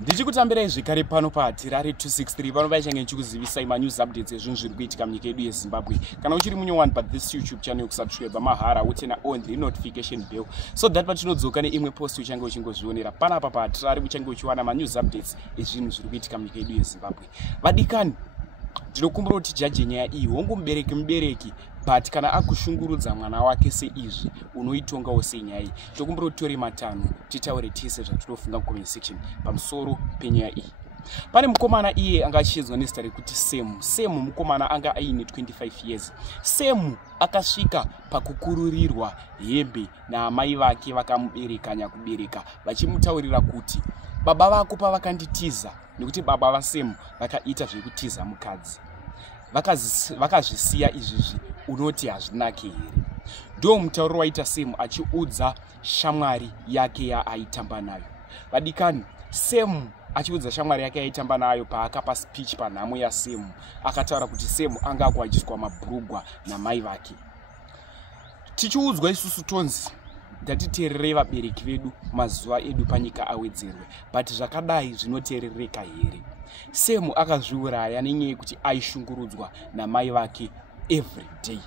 Ndichikutambirai zvekare pano paTirare 263 pano paichange ndichikuzivisai manews updates ezvinhu zviri kuitika munyika yedu yeZimbabwe. Kana uchiri munyowani pa this YouTube channel kusubscribe mahara utena on the notification bell so that patinodzoka neimwe post uchange uchingozvionera panapa paTirare uchange uchiwana manews updates ezvinhu zviri kuitika munyika yedu yeZimbabwe. Vadikani, ndinokumbura kuti jaji nyaya iyi hongu mubereki but kana akushungurudza mwana wake seizvi unoitongawo senyaya iyi. Tinokumbura kuti tore matano titaure tese zvatinofunga mucomment section pamusoro penyaya iyi. Pane mukomana iye anga achiedzwa nezita rekuti Semu mukomana anga aine 25 years. Semu akasvika pakukururirwa hembe naamai vake vakamubereka nyakubereka vachimutaurira kuti baba vako pavakanditiza, nekuti baba vaSemu vakaita zvekutiza mukadzi, vakazvisiya izvizvi, unoti hazvinake here? Ndo mutauro waita Semu achiudza shamwari yake yaaitamba nayo. Vadikani, Semu achiudza shamwari yake yaitamba nayo paakapa speech panhamo yaSemu, akataura kuti Semu anga akuwajiswa mabhurugwa namai vake. Tichiudzwa isusu tonzi ngatiteererei vabereki vedu mazuva edu panyika awedzerwe, but zvakadai zvinoteerereka here? Semu akazviuraya nenyaya yekuti aishungurudzwa namai vake every day.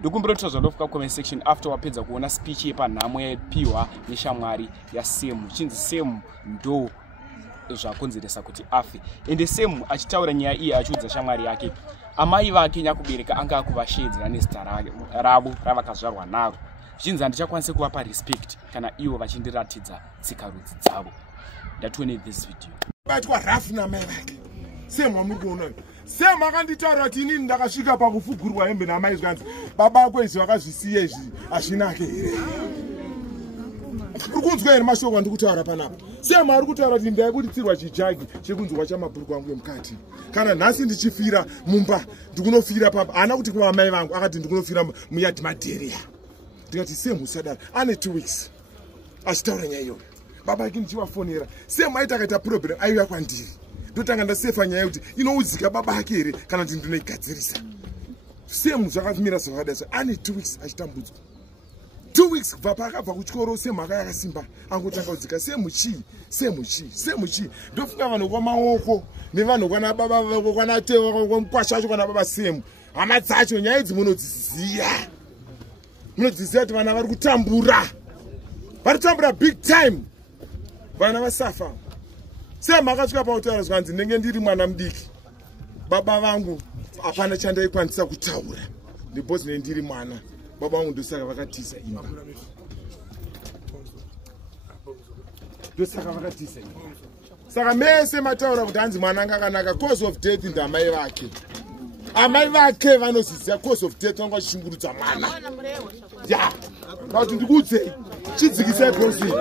Ndokumbira kuti zvandofika comment section after wapedza kuona speech yepanhamo yaipiwa neshamwari yaSemu. Chinzi Semu ndo zvakonzeresa kuti afe, ende Semu achitaura nyaya iyi achiudza shamwari yake amai vake nyakubereka anga akuvashedzera nezita ravo ravakazvarwa naro. Zvinzi handichakwanise kuvapa respect kana ivo vachindiratidza tsikarudzi dzavo. Ndatione this video. Batwa rafu namai vake. Semu amikuona. Semu akanditaura kuti inini ndakasvika pakufugurwa hembe namai zvanzi baba ako izvi vakazvisiya izvi hazvinake here? Uri kunzwa here mashoko andikutaura panapa? Semu ari kutaura kuti ndaibuditirwa chijagi chekunzwa chamabhuruku angu emukati. Kana nhasi ndichifira mumba ndikunofira papa, haana kuti kuva mai vangu, akati ndikunofira muyadi madheria. Ndikati Semu usadaro, ane 2 weeks achitaura nyaya iyoyo. Baba ake ndichivafonera, Semu aita akaita problem aiuya kwandiri. Ndotanga ndasefa nyaya yekuti inoudzika baba ake here kana kuti ndinoigadzirisa. Semu zvakavimira zvakadai, ane 2 weeks achitambudzwa. 2 weeks kubva paakabva kuchikoro Semu akasimba angotanga kudzika. Semu chii? Ndofunga vanhu kwamaoko nevanhu kwana baba vako kwana tewa kwamukwasha acho kwana baba Semu, hama dzacho nyaya idzi munodziziya. Munodziziya kuti vana vari kutambura big time, vana vasafa. Semu akasvika pakutaura zvanzi ndenge ndiri mwana mudiki, baba vangu hapana chandaikwanisa kutaura because ndiri mwana, baba vangu ndosaka vakatiza imba. Saka mese mataura kuti hanzi mwana anga akanaka, cause of death ndamai vake. Amai vake vanoziziya cause of death, vanga vachishungurudza mwana. Ya, kuti ndikuudzei chidzikisai gossip.